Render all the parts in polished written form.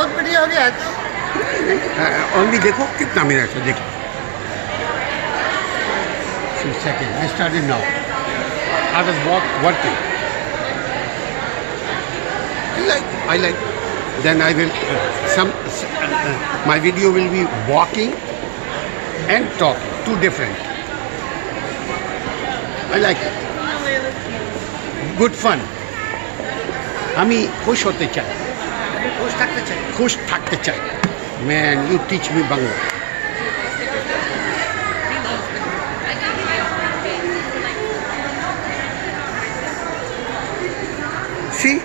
बहुत बढ़िया हो गया आज। ओनली देखो कितना मिनट है, देखो 2 seconds. I started now. I was working. I like. Then I will my video will be walking and talking. Two different. I like it. Good fun. আমি খুশ হতে চাই, খুশ থাকতে চাই। Man, you teach me Bangla. See,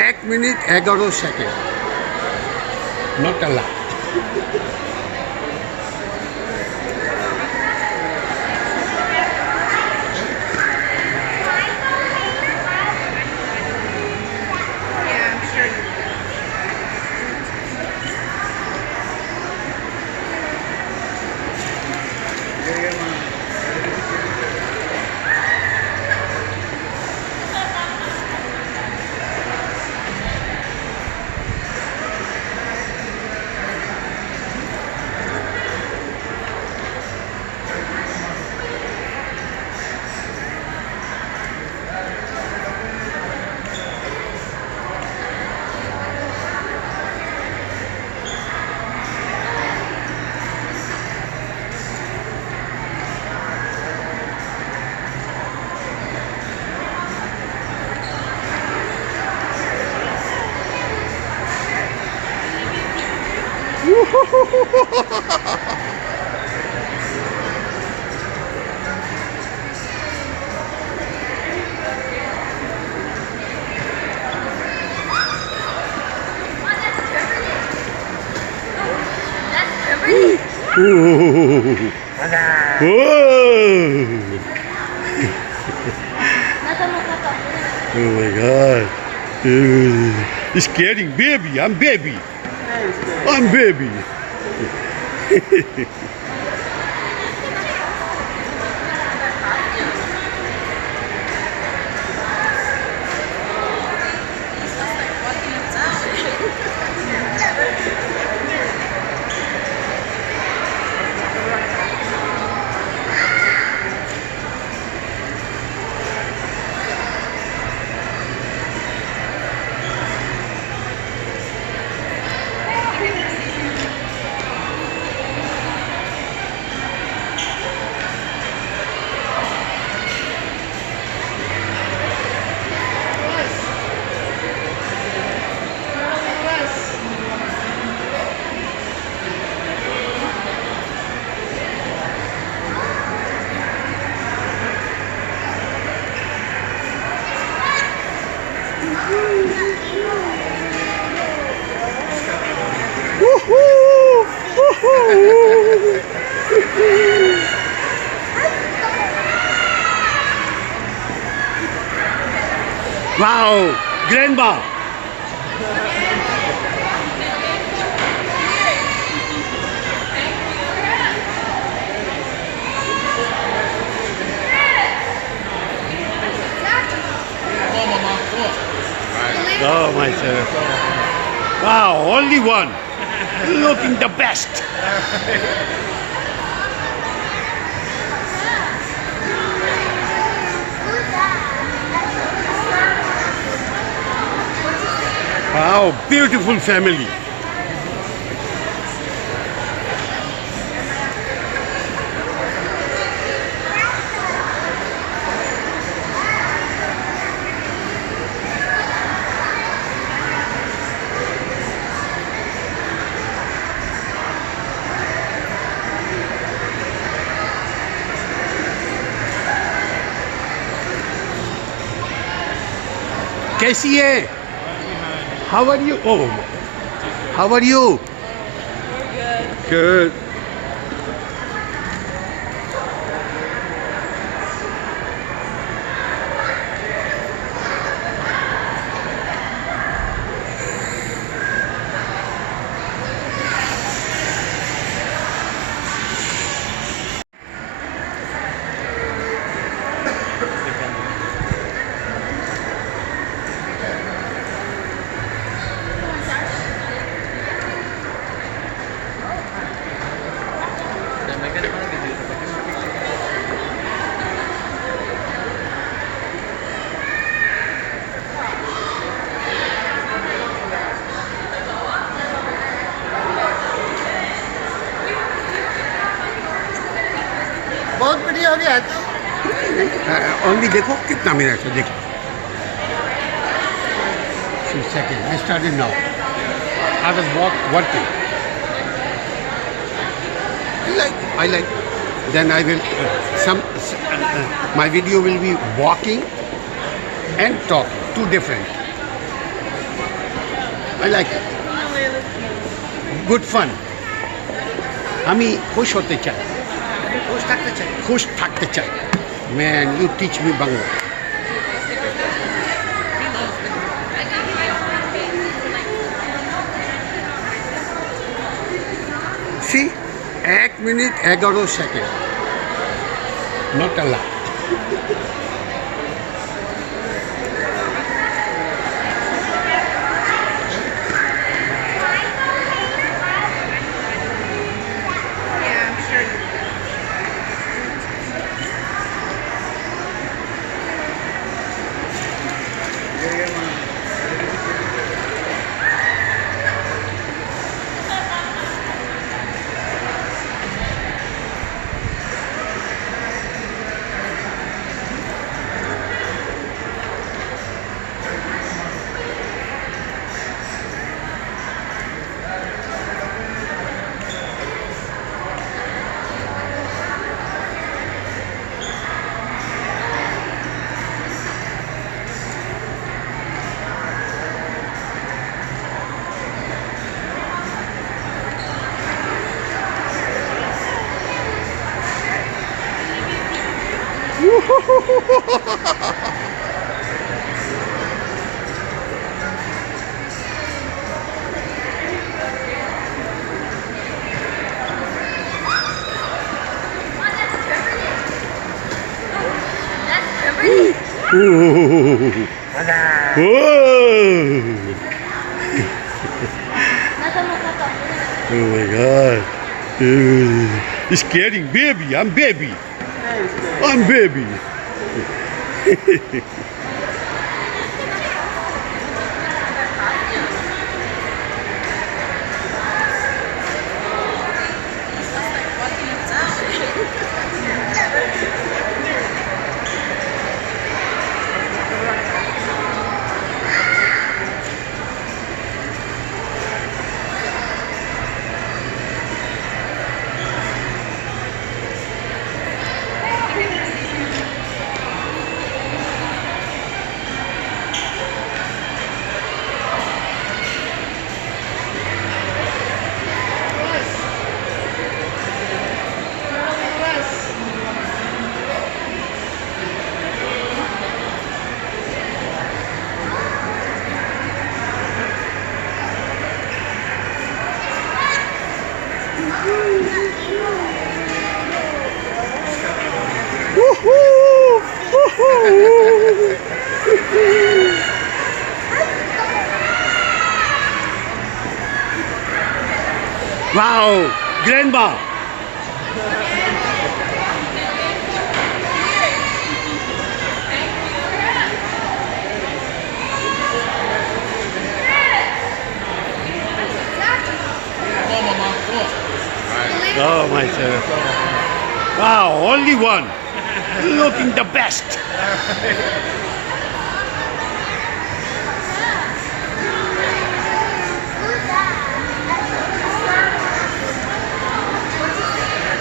1 minute 11 seconds. Not a lot. Oh my God. It's scaring baby. I'm baby. I'm baby. Wow, grandma. Oh, myself. Wow, only one. Looking the best. Wow, beautiful family. कैसी है? How are you? Oh, how are you? Good. हो गया तो ओनली देखो कितना मिनट है देखो second I started now I was working I like then I will my video will be walking and talking two different I like it good fun আমি খুশ হতে চাই খুশ থাকতে চাই man you teach me Bangla see 1 minute 11 second not a lot Oh my God. It's scaring baby. I'm baby. I'm baby. Wow, grandma. Oh my God. Wow, only one. Looking the best.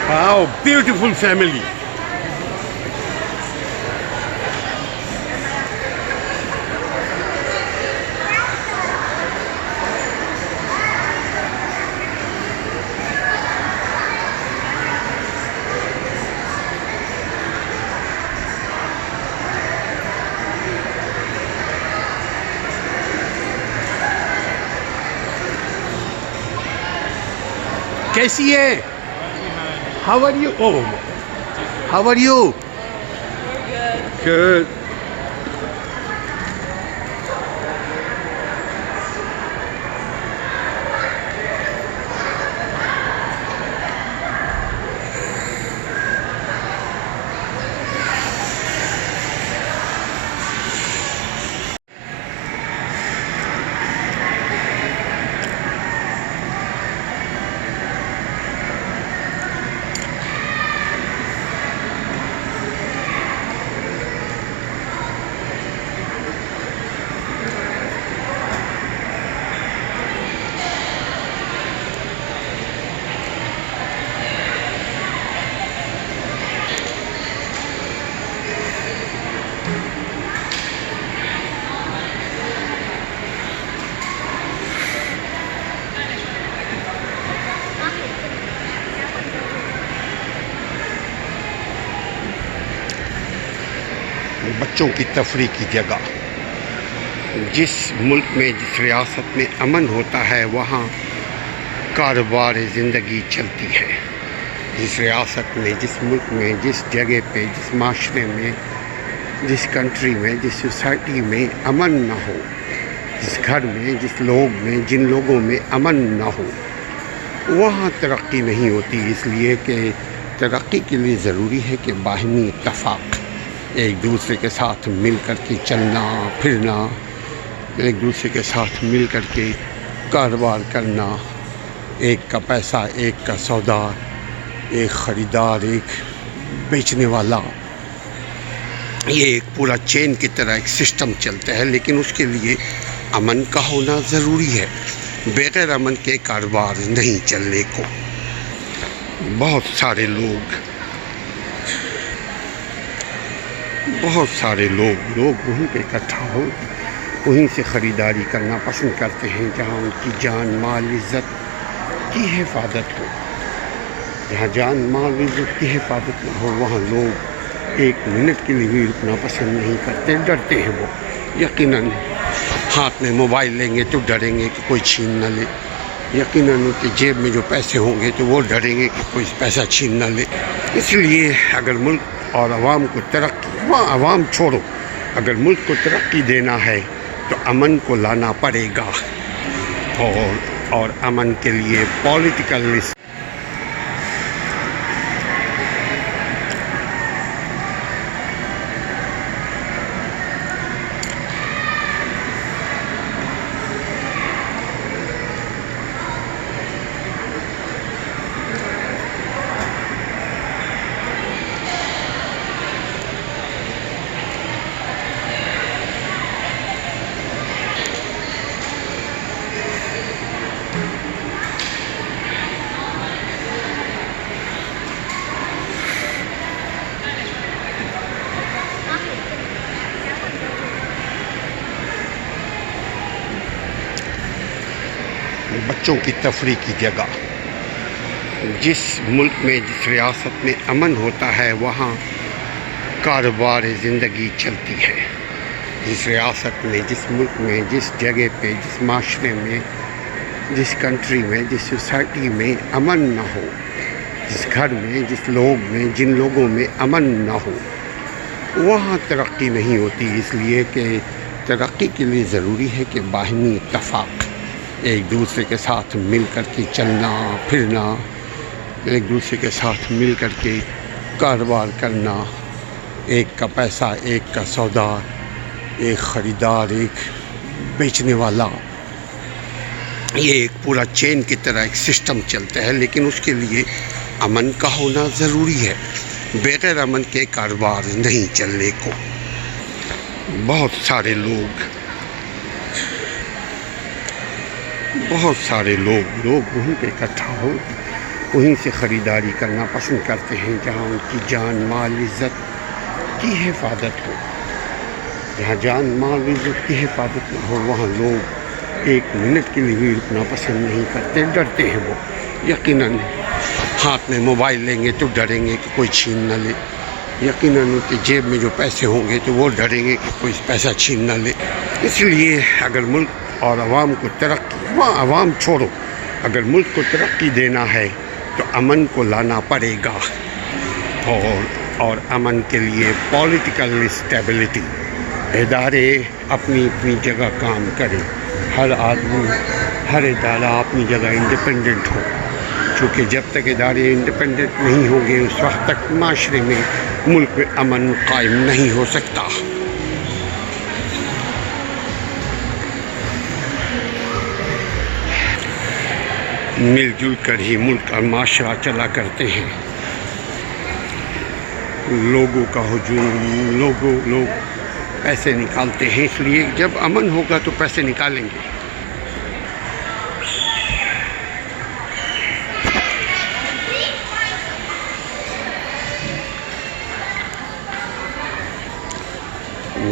Wow, beautiful family. कैसी है? How are you? Oh, how are you? Good. بچوں کی تفریح کی جگہ. جس ملک میں جس ریاست میں امن ہوتا ہے وہاں کاروبار زندگی چلتی ہے. جس ریاست میں، جس ملک میں، جس جگہ پہ، جس معاشرے میں، جس کنٹری میں، جس سوسائٹی میں امن نہ ہو، جس گھر میں، جس لوگ میں، جن لوگوں میں امن نہ ہو، وہاں ترقی نہیں ہوتی. اس لیے کہ ترقی کے لیے ضروری ہے کہ باہمی اتفاق، ایک دوسرے کے ساتھ مل کر کے چلنا پھرنا، ایک دوسرے کے ساتھ مل کر کے کاروبار کرنا، ایک کا پیسہ ایک کا سودا، ایک خریدار ایک بیچنے والا، یہ ایک پورا چین کی طرح ایک سسٹم چلتا ہے. لیکن اس کے لیے امن کا ہونا ضروری ہے. بغیر امن کے کاروبار نہیں چلنے کو. بہت سارے لوگ وہیں پہ اکٹھا ہو، وہیں سے خریداری کرنا پسند کرتے ہیں جہاں ان کی جان مال عزت کی حفاظت ہو. جہاں جان مال عزت کی حفاظت نہ ہو وہاں لوگ ایک منٹ کے لیے بھی رکنا پسند نہیں کرتے، ڈرتے ہیں. وہ یقیناً ہاتھ میں موبائل لیں گے تو ڈریں گے کہ کوئی چھین نہ لے، یقیناً ان کی جیب میں جو پیسے ہوں گے تو وہ ڈریں گے کہ کوئی پیسہ چھین نہ لے. اس لیے اگر ملک اور عوام کو عوام چھوڑو، اگر ملک کو ترقی دینا ہے تو امن کو لانا پڑے گا. اور امن کے لیے پولیٹیکل بچوں کی تفریح کی جگہ. جس ملک میں جس ریاست میں امن ہوتا ہے وہاں کاروبار زندگی چلتی ہے. جس ریاست میں، جس ملک میں، جس جگہ پہ، جس معاشرے میں، جس کنٹری میں، جس سوسائٹی میں امن نہ ہو، جس گھر میں، جس لوگ میں، جن لوگوں میں امن نہ ہو، وہاں ترقی نہیں ہوتی. اس لیے کہ ترقی کے لیے ضروری ہے کہ باہمی اتفاق، ایک دوسرے کے ساتھ مل کر کے چلنا پھرنا، ایک دوسرے کے ساتھ مل کر کے کاروبار کرنا، ایک کا پیسہ ایک کا سودا، ایک خریدار ایک بیچنے والا، یہ ایک پورا چین کی طرح ایک سسٹم چلتا ہے. لیکن اس کے لیے امن کا ہونا ضروری ہے. بغیر امن کے کاروبار نہیں چلنے کو. بہت سارے لوگ وہیں پہ اکٹھا ہو، وہیں سے خریداری کرنا پسند کرتے ہیں جہاں ان کی جان مال عزت کی حفاظت ہو. جہاں جان مال عزت کی حفاظت نہ ہو وہاں لوگ ایک منٹ کے لیے بھی رکنا پسند نہیں کرتے، ڈرتے ہیں. وہ یقیناً ہاتھ میں موبائل لیں گے تو ڈریں گے کہ کوئی چھین نہ لے، یقیناً ان کی جیب میں جو پیسے ہوں گے تو وہ ڈریں گے کہ کوئی پیسہ چھین نہ لے. اس لیے اگر ملک اور عوام کو عوام چھوڑو، اگر ملک کو ترقی دینا ہے تو امن کو لانا پڑے گا. اور امن کے لیے پولیٹیکل اسٹیبلٹی، ادارے اپنی جگہ کام کریں، ہر آدمی ہر ادارہ اپنی جگہ انڈیپینڈنٹ ہو. چونکہ جب تک ادارے انڈیپینڈنٹ نہیں ہوں گے اس وقت تک معاشرے میں، ملک میں امن قائم نہیں ہو سکتا. مل جل کر ہی ملک اور معاشرہ چلا کرتے ہیں. لوگوں کا ہجوم، لوگ پیسے نکالتے ہیں، اس لیے جب امن ہوگا تو پیسے نکالیں گے.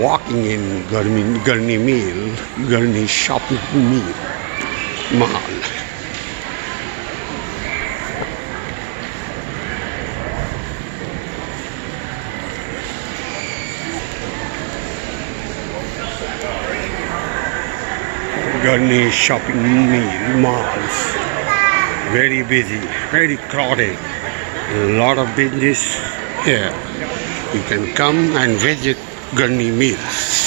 Walking in Gurnee meal, Gurnee shopping mall. Gurnee shopping malls. Very busy, very crowded. A lot of business here. You can come and visit Gurnee Mills.